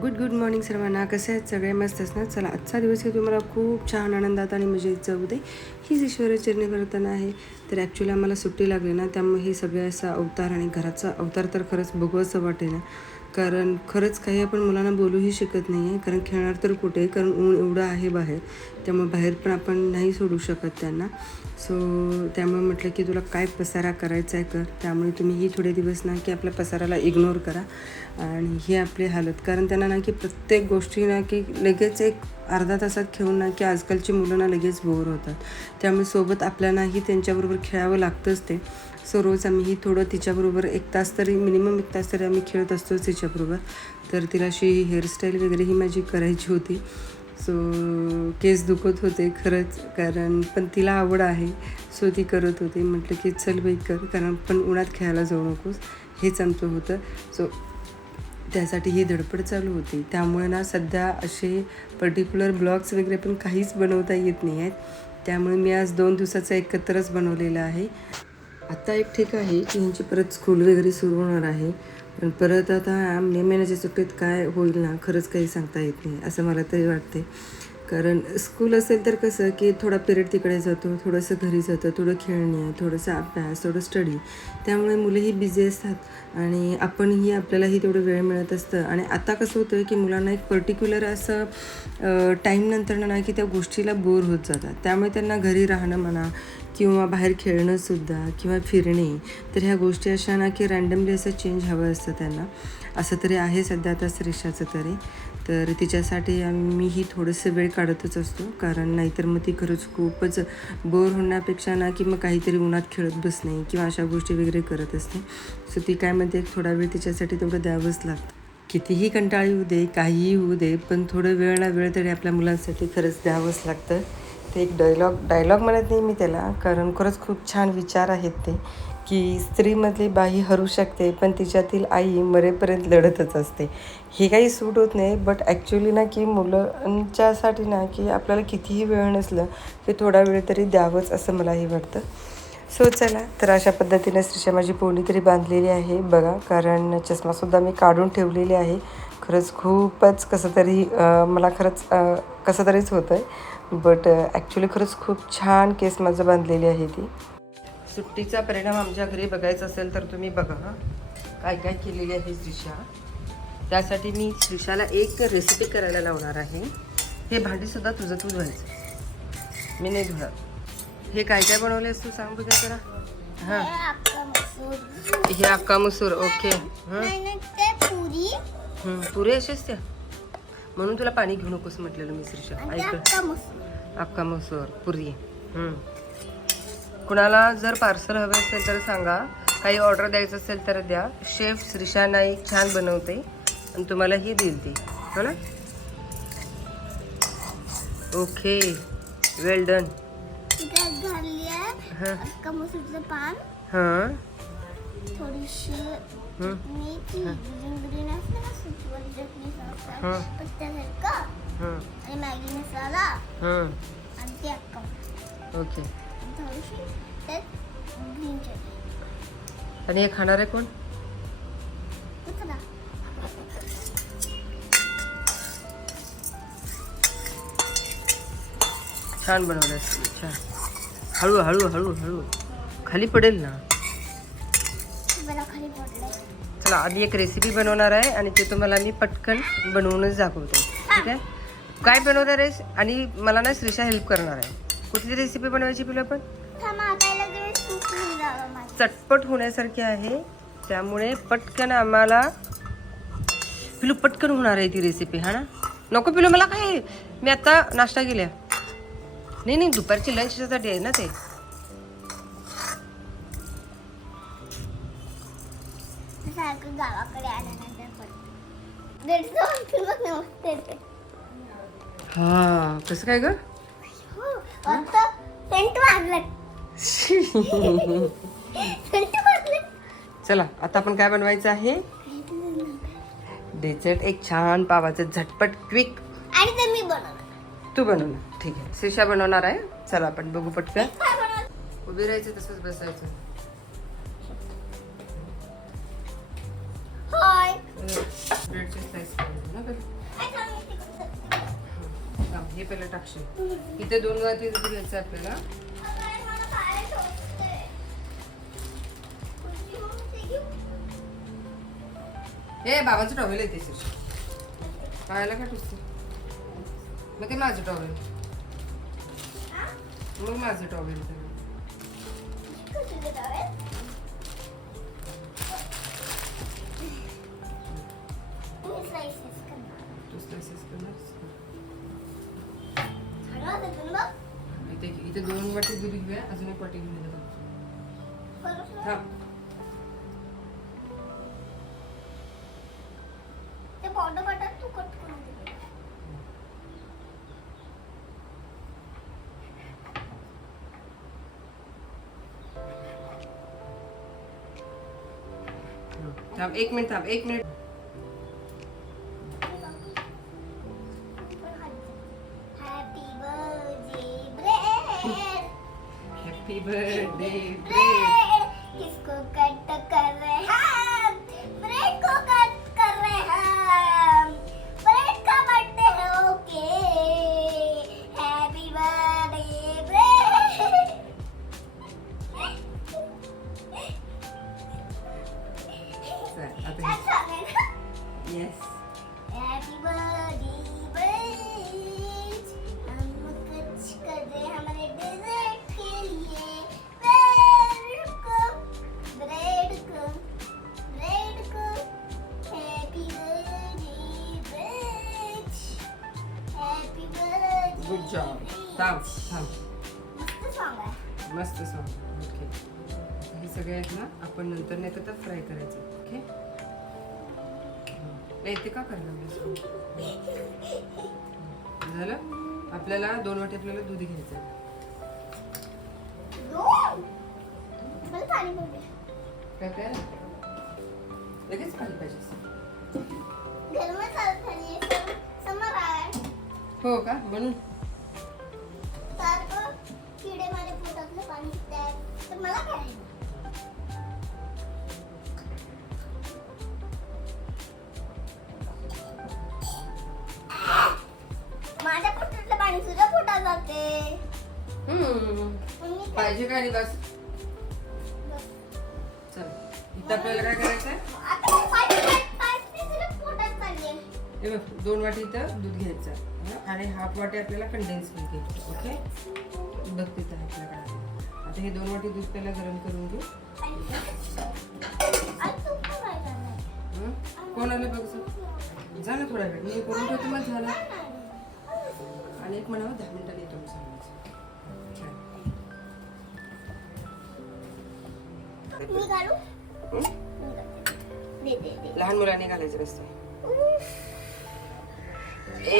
Good good morning सर्वांना. कसे आहेत सगळे? मस्त असणार चला आजचा दिवस हे तुम्हाला खूप छान आनंदात आणि मजेत जाऊ दे. हीच ईश्वराची चरणी करताना आहे. तर ॲक्च्युली आम्हाला सुट्टी लागली ना त्यामुळे हे सगळ्याचा असा अवतार आणि घराचा अवतार तर खरंच बघू वाटेल वाटे ना कारण खरंच काही आपण मुलांना बोलूही शकत नाही आहे कारण खेळणार तर कुठे कारण ऊन एवढं आहे बाहेर. त्यामुळे बाहेर पण आपण नाही सोडू शकत त्यांना. सो त्यामुळे म्हटलं की तुला काय पसारा करायचा आहे कर. त्यामुळे तुम्ही ही थोडे दिवस ना की आपल्या पसाराला इग्नोर करा. आणि ही आपली हालत. कारण त्यांना ना की प्रत्येक गोष्टी ना की लगेच एक अर्धा तासात खेळून ना की आजकालची मुलं ना लगेच बोर होतात. त्यामुळे सोबत आपल्यालाही त्यांच्याबरोबर खेळावं लागतंच ते. सो रोज आम्ही ही थोडं तिच्याबरोबर एक तास तरी मिनिमम एक तास तरी आम्ही खेळत असतोच तिच्याबरोबर. तर तिला अशी हेअरस्टाईल वगैरे ही माझी करायची होती. सो केस दुखत होते खरंच कारण पण तिला आवड आहे. सो ती करत होती. म्हटलं की चल बाई कर कारण पण उन्हात खेळायला जाऊ नकोस. हेच आमचं होतं. सो त्यासाठी ही धडपड चालू होती. त्यामुळे ना सध्या असे पर्टिक्युलर ब्लॉग्स वगैरे पण काहीच बनवता येत नाही आहेत. त्यामुळे मी आज दोन दिवसाचा एकत्रच बनवलेला आहे. आता एक ठीक आहे की ह्यांची परत स्कूल वगैरे सुरू होणार आहे. पण परत आता मे महिन्याच्या सुट्टीत काय होईल ना खरंच काही सांगता येत नाही असं मला तरी वाटते कारण स्कूल असेल तर कसं की थोडा पिरियड तिकडे जातो थोडंसं घरी जातं थोडं खेळणे थोडंसं अभ्यास थोडं स्टडी त्यामुळे मुलंही बिझी असतात आणि आपणही आपल्यालाही तेवढं वेळ मिळत असतं. आणि आता कसं होतं की मुलांना एक पर्टिक्युलर असं टाईमनंतर ना की त्या गोष्टीला बोर होत जातात. त्यामुळे त्यांना घरी राहणं म्हणा किंवा बाहेर खेळणंसुद्धा किंवा फिरणे तर ह्या गोष्टी अशा ना की रँडमली असं चेंज हवं असतं त्यांना. असं तरी आहे सध्या आता श्रेषाचं तरी. तर तिच्यासाठी मीही थोडंसं वेळ काढतच असतो. कारण नाहीतर मग ती खरंच खूपच बोर होण्यापेक्षा ना की मग काहीतरी उन्हात खेळत बसणे किंवा अशा गोष्टी वगैरे करत असते. सो ती काय म्हणते थोडा वेळ तिच्यासाठी तेवढं द्यावंच लागतं. कितीही कंटाळी होऊ दे काहीही होऊ दे पण थोडं वेळ ना वेळ तरी आपल्या मुलांसाठी खरंच द्यावंच लागतं. ते एक डायलॉग डायलॉग म्हणत नाही मी त्याला कारण खरंच खूप छान विचार आहेत ते की स्त्रीमधली बाई हरू शकते पण तिच्यातील आई मरेपर्यंत लढतच असते. हे काही सूट होत नाही बट ॲक्च्युली ना की मुलांच्यासाठी ना की आपल्याला कितीही वेळ नसलं की थोडा वेळ तरी द्यावंच असं मलाही वाटतं. सो चला तर अशा पद्धतीने स्त्रीच्या माझी पोळी तरी बांधलेली आहे बघा कारण चष्मासुद्धा मी काढून ठेवलेली आहे. खरंच खूपच कसं तरी मला खरंच कसं तरीच होतं आहे बट ॲक्च्युली खरंच खूप छान केस माझं बांधलेली आहे ती. सुट्टीचा परिणाम आमच्या घरी बघायचा असेल तर तुम्ही बघा. काय काय केलेली आहे श्रीषा. त्यासाठी मी श्रीषाला एक रेसिपी करायला लावणार आहे. हे भांडीसुद्धा तुझं तू धुवायचं. मी नाही धुणार. हे काय काय बनवलेस तू सांग बघा जरा. हां. हे अक्का मसूर. ओके हं. पुरी. हं, पुरे असेच त्या? म्हणून तुला पाणी घेऊ नकोस म्हटलेलं मी श्रीषा ऐक. अक्का मसूर. पुरी. कुणाला जर पार्सल हवे असेल तर सांगा. काही ऑर्डर द्यायचं असेल तर द्या. शेफ श्रीषा नाईक छान बनवते. आणि तुम्हाला ही देईल ती. हो ना? ओके वेल डन हां. हां. थोडीशी हं. चटणी ती ग्रीन ग्रीन असते ना सुचवाली चटणी सॉस हं. पत्त्यासारखं हां आणि मॅगी मसाला हां आणि ते अक्का मसूर. ओके आणि थोडीशी त्यात ग्रीन चटणी आणि हे खाणार आहे कोण चला छान बनवलं छान हळू हळू हळू हळू खाली पडेल ना मला खाली पडलंय चला आधी एक रेसिपी बनवणार आहे आणि ते तुम्हाला मी पटकन बनवूनच दाखवते. ठीक आहे? काय बनवणार आहेस आणि मला ना श्रीषा हेल्प करणार आहे. कुठली रेसिपी बनवायची तुला पण? चटपट होण्यासारखी आहे. त्यामुळे पटकन आम्हाला पिलू पटकन होणार आहे ती रेसिपी हा ना? नको पिलू मला काय? मी आता नाश्ता केल्या. नाही नाही दुपारची लंचसाठी आहे ना ते. सारखं गावाकडे आल्यानंतर पडतं दीड दोन नमस्ते हा कसं काय ग? हो आता सेंट मारलं सेंट मारलं चला आता आपण काय बनवायचं आहे? डेझर्ट एक छान पावाचं झटपट क्विक आणि ते मी बनवलं तू बनव ना. ठीक आहे. श्रीषा बनवणार आहे. चला आपण बघू पटकन. उभी राहायचं तसंच बसायचं. होय ना पहिले हे पहिलं टाकशील. इथे दोन वाटी घ्यायचं आपल्याला हे बाबाचं टॉवेल आहे ते पाहायला का टुसते मग ते माझं टॉवेल मग माझं टॉवेल इथे इथे दोन वाटी दूध घेऊया अजून एक वाटी ते तू करून दे. थांब एक मिनिट थांब एक मिनिट किसको कट कर गुड जॉब थांब थांब मस्त सॉन्ग आहे. मस्त सॉंग ओके हे सगळे आहेत ना आपण नंतर नाही तर फ्राय करायचं. ओके ए ते का लागलीस? झालं? आपल्याला दोन वाटी आपल्याला दूध घ्यायचं काय काय लगेच पाणी पाहिजे. हो का? म्हणून माझ्या पोटातलं पाणी तुझ्या पोटात जाते पाहिजे का आणि बस चल इथं आपल्याला काय करायचं आहे आता मी पाणी पाणी- पाणी तुझ्या पोटात चालले हे बघ दोन वाटी इथं दूध घ्यायचं हं? आणि हाफ वाटी आपल्याला कंडेन्स मिल्क घ्यायचं ओके बघ तिथं आहे आता हे दोन वाटी दूध पहिला गरम करून घेऊ? हं? कोण आलं बघ सर ना थोडा वेळ. मी करून ठेवतो मग झालं. आणि एक म्हणावं दहा मिनिटांनी येतो मी सांगायचं. हं? लहान मुलांनी घालायचं नसतं ए!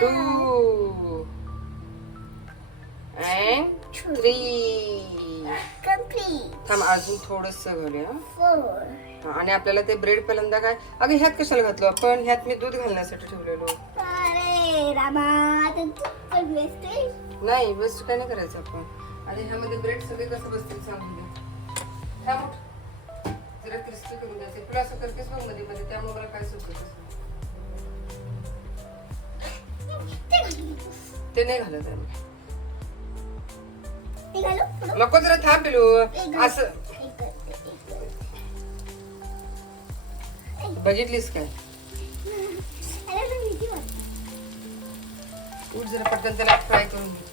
टू अँड थ्री कंप्लीट थांब अजून थोडस घालूया फोर आणि आपल्याला ते ब्रेड पहिल्यांदा काय? अगं ह्यात कशाला घातलो? आपण ह्यात मी दूध घालण्यासाठी ठेवलेलो. अरे रामा तर तू पण वेस्ट नाही बस काय नाही करायचं आपण. आणि ह्यामध्ये ब्रेड सगळे कसं बसतील सांगून दे. उठ. जरा क्रिस्पी करून द्यायचे. तुला असं करतेस बघमध्ये मध्ये त्यामुळे मला काय सुचत ते नाही घालत आहे? नको जरा थांब पिलू. असं. बघितलीस काय. उठ जरा पटकन त्याला फ्राय करून घे.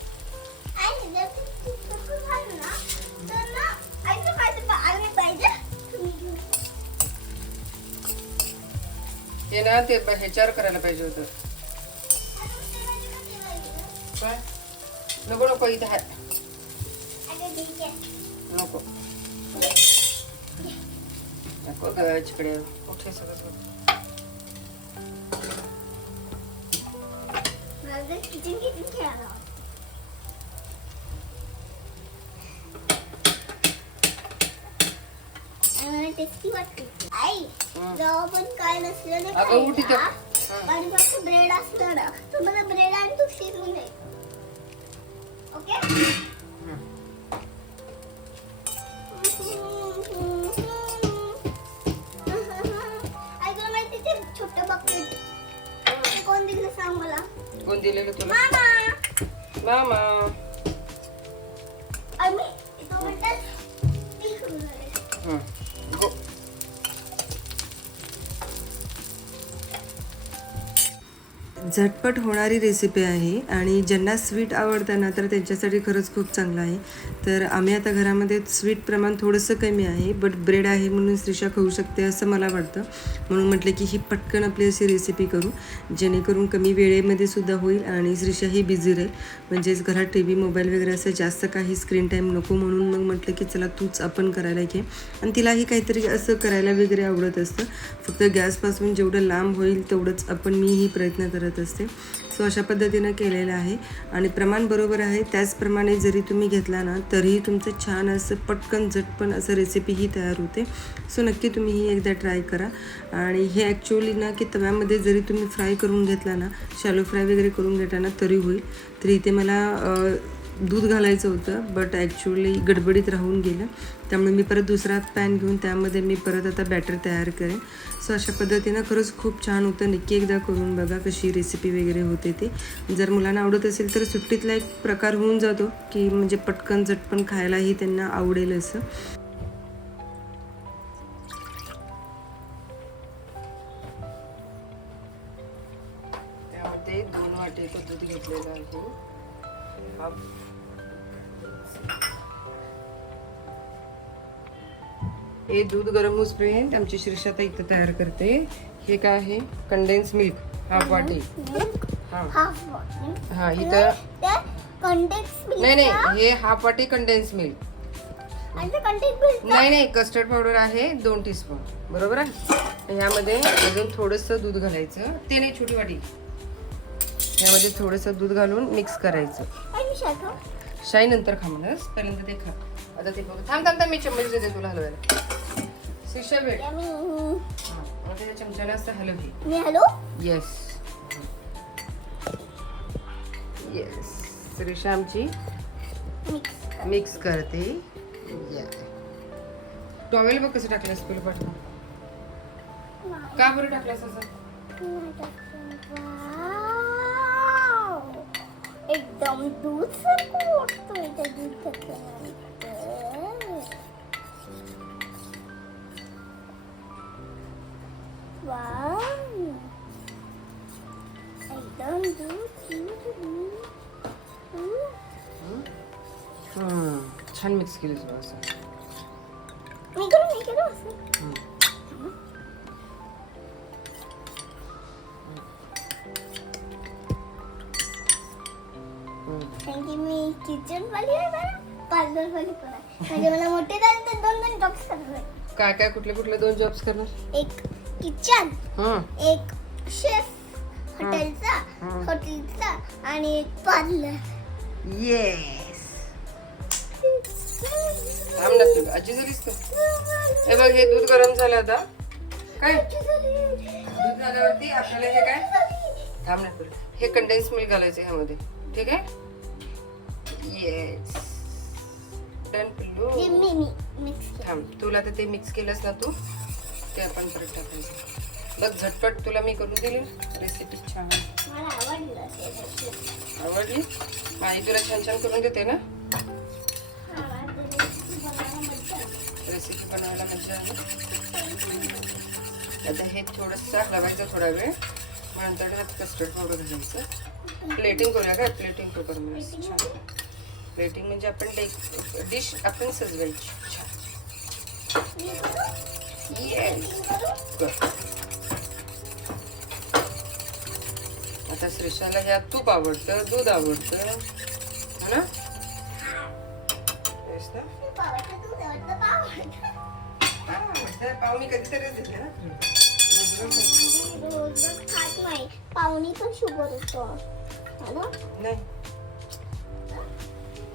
तू ना, ते ह्याच्यावर करायला पाहिजे होतं. नको नको इथं आहे. नको. नको ग चिकडे कुठे सगळं किचन किचन खेळायला टेस्टी वाटते. आई. जेव्हा पण काय नसलं ना. आणि फक्त ब्रेड असलं ना तर मला ब्रेड आणि दे. ओके दिलेलं तुला. मामा. हं. गो. झटपट होणारी रेसिपी आहे आणि ज्यांना स्वीट आवडतं ना तर त्यांच्यासाठी खरंच खूप चांगलं आहे. तर आम्ही आता घरामध्ये स्वीट प्रमाण थोडंसं कमी आहे बट ब्रेड आहे म्हणून श्रीषा खाऊ शकते असं मला वाटतं. म्हणून म्हटलं की ही पटकन आपली अशी रेसिपी करू जेणेकरून कमी वेळेमध्ये सुद्धा होईल आणि श्रीषा ही बिझी राहील. म्हणजेच घरात टी व्ही मोबाईल वगैरे असं जास्त काही स्क्रीन टाईम नको म्हणून मग म्हटलं की चला तूच आपण करायला घे. आणि तिलाही काहीतरी असं करायला वगैरे आवडत असतं. फक्त गॅसपासून जेवढं लांब होईल तेवढंच आपण मीही प्रयत्न करत असते. सो अशा पद्धतीनं केलेलं आहे. आणि प्रमाण बरोबर आहे. त्याचप्रमाणे जरी तुम्ही घेतला ना तरीही तुमचं छान असं पटकन झटपण असं रेसिपी ही तयार होते. सो नक्की तुम्ही ही एकदा ट्राय करा. आणि हे ॲक्च्युअली ना की तव्यामध्ये जरी तुम्ही फ्राय करून घेतला ना शॅलो फ्राय वगैरे करून घेतला ना तरी होईल. तर इथे मला दूध घालायचं होतं बट ॲक्च्युअली गडबडीत राहून गेलं. त्यामुळे मी परत दुसरा पॅन घेऊन त्यामध्ये मी परत आता बॅटर तयार करेन. सो अशा पद्धतीनं खरंच खूप छान होतं. नक्की एकदा करून बघा कशी रेसिपी वगैरे होते ती. जर मुलांना आवडत असेल तर सुट्टीतला एक प्रकार होऊन जातो की म्हणजे पटकन झटपण खायलाही त्यांना आवडेल असं. त्यामध्ये दोन वाटेचं दूध घेतलेलं आहे. हे दूध गरम होईपर्यंत आमची शीर्षाता इथं तयार करते. हे काय आहे? कंडेन्स मिल्क हाफ वाटी हा. हा इथं नाही नाही हे हाफ वाटी कंडेन्स मिल्क नाही नाही कस्टर्ड पावडर आहे दोन टीस्पून बरोबर आहे? ह्यामध्ये अजून थोडंसं दूध घालायचं. ते नाही छोटी वाटी. ह्यामध्ये थोडंसं दूध घालून मिक्स करायचं. शाई नंतर खा म्हणस पहिल्यांदा ते खा. आता ते बघ. थांब थांब थांब मी चम्मच देते तुला हलवायला. चमच्याने घे. मी हॅलो? येस येस आमची मिक्स करते. टॉवेल बघ कसं टाकलंस तुला पाठवा. का बरं टाकलंस असं? एकदम दूध सारखं वाटतोय छान मिक्स असं मी करू मी करू असं हम्म. हम्म. कारण की मी किचन वाली आहे ना पार्लर वाली पण आहे म्हणजे मला मोठे झाले तर दोन दोन जॉब्स करणार. काय काय कुठले कुठले दोन जॉब्स करणार एक किचन. एक शेफ हॉटेलचा. हॉटेलचा आणि एक पार्लर येस आजी झालीस तू हे बघ हे दूध गरम झालं आता. काय? दूध झाल्यावरती आपल्याला हे काय? थांब ना तुला हे कंडेन्स मिल्क घालायचं ह्यामध्ये. ठीक आहे? येस डन पिल्लू. थांब. तुला तर ते मिक्स केलंस ना तू. ते आपण परत टाकायचं. बघ झटपट तुला मी करून दिली रेसिपी छान. आवडली माझी तुला छान छान करून देते ना रेसिपी बनवायला मजा आहे आता हे थोडंसं हलवायचं थोडा वेळ. मग नंतर त्यात कस्टर्ड पावडर घालायचं. प्लेटिंग करूया का? प्लेटिंग तो करून छान. प्लेटिंग म्हणजे आपण डेक डिश आपण सजवायची. छान. येस आता श्रेषाला ह्या तूप आवडतं दूध आवडतं. हो ना? येस ना कधीतरीच देते ना रोज खात नाही पाहुणी पण शुगर होतो नाही.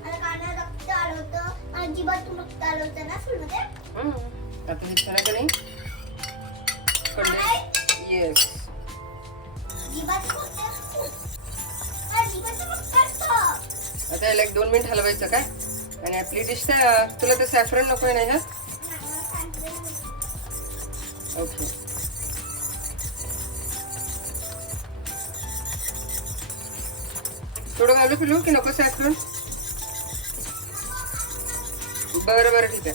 मला कानात रक्त आलं होतं. अजिबात रक्त आलं होतं ना स्कूलमध्ये हम्म. आता हे छान का नाही येस रक्त. आता याला एक दोन मिनिट हलवायचं काय? आणि आपली डिश तयार तुला तर सॅफरन नको आहे ना ह्यात ओके. थोडं घालू पिलू की नको आईस्क्रीम बरं बरं ठीक आहे.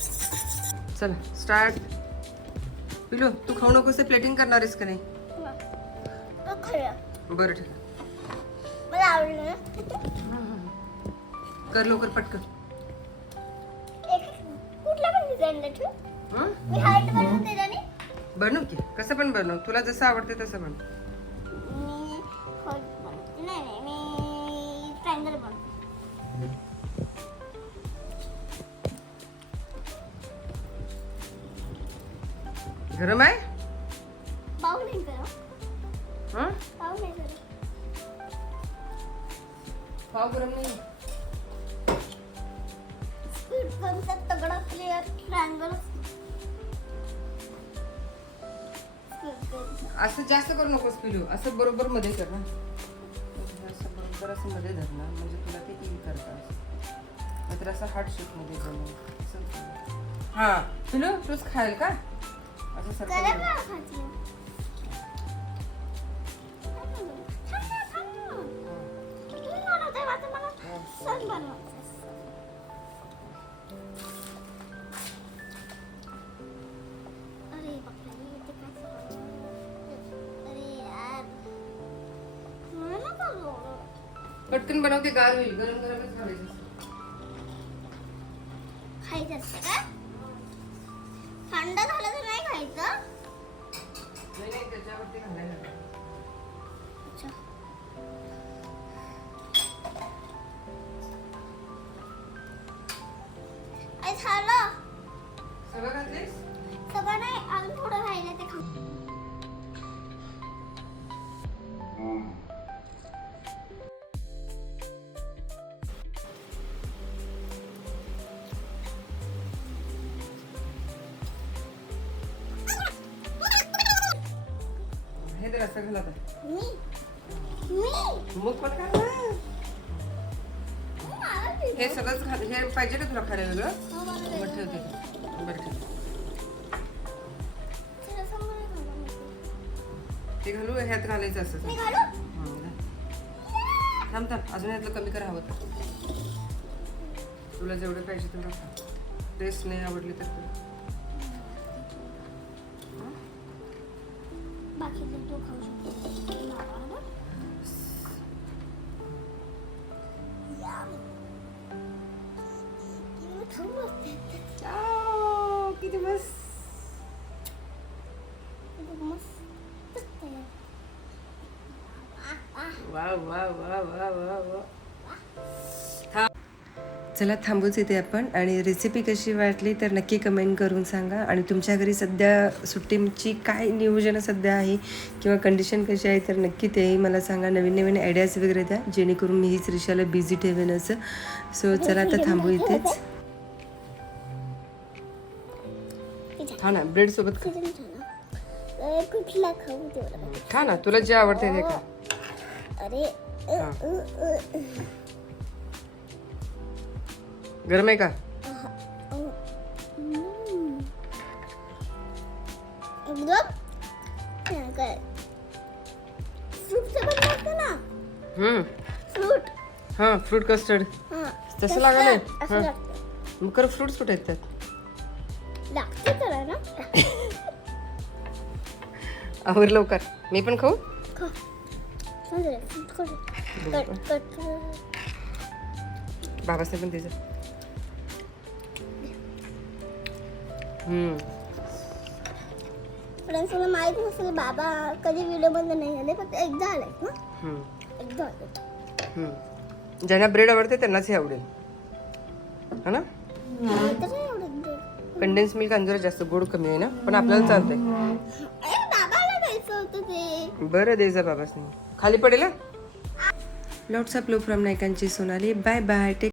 चला स्टार्ट पिलू तू खाऊ नकोस ते प्लेटिंग करणार आहेस का नाही? बरं ठीक आहे. कर लवकर पटकन. कुठला पण डिझाईनला बनव की. कसं पण बनव. तुला जसं आवडते तसं बनव. असं जास्त करू नकोस पिलू. असं बरोबर मध्ये कर ना असं बरोबर असं मध्ये धर ना. म्हणजे तुला ते येईल करता नाहीतर असं हार्ट शेपमध्ये बनव. हा. पिलू तूच खायला का? असं करा पटकन बनवते गार होईल गरम गरमच घालायचं. खायचं असतं का थंड झालं तर नाही खायचं नाही नाही त्याच्यावरती घालायला लागतं. मी? मी? मग? मला दिलं. हे सगळंच घाल हे पाहिजे का तुला खायला वेगळं हो, बरं. ठेवते. बरं ठेव. घालू. ते घालू ह्यात घालायचं असं. घालू? हं, घाल. थांब थांब. अजून यातलं कमी कर हवं तर. तुला जेवढं पाहिजे तेवढं खा. नाही आवडली तर वा वा वा वा वा चला थांबूच इथे आपण. आणि रेसिपी कशी वाटली तर नक्की कमेंट करून सांगा. आणि तुमच्या घरी सध्या सुट्टीची काय नियोजन सध्या आहे किंवा कंडिशन कशी आहे तर नक्की तेही मला सांगा. नवीन नवीन आयडियाज वगैरे द्या. जेणेकरून मी हीच रिशाला बिझी ठेवेन असं. सो चला आता थांबू इथेच. हा ना ब्रेड सोबत. खा. ना. तुला जे आवडते ते खा. अरे अ, हा. अ, अ, गरम आहे का? अ. हम्म. एकदम काय फ्रूटचं पण लागतं ना? हम्म. फ्रूट हां फ्रूट कस्टर्ड हा तसं लागलं नाही? असं हा. लागतं. मग फ्रुट्स कुठे आहेत त्यात? लागतं त्याला ना. आवर लवकर. मी पण खाऊ? खा. Fruit cut cut. बाबासने पण फ्रेंड्स तुला माहीत नसेल बाबा कधी व्हिडिओ बंद नाही झाले फक्त एकदा ना आले हम्म ज्यांना ब्रेड आवडते त्यांनाच हे आवडेल. हा ना. कंडेन्स मिल्क आणि जरा जास्त गोड कमी आहे ना? पण आपल्याला चालतंय. द्यायचं होतं ते बरं दे जा बाबासने. खाली पडेल? लॉट्स अप लो फ्रॉम नायकांची सोनाली बाय बाय टेक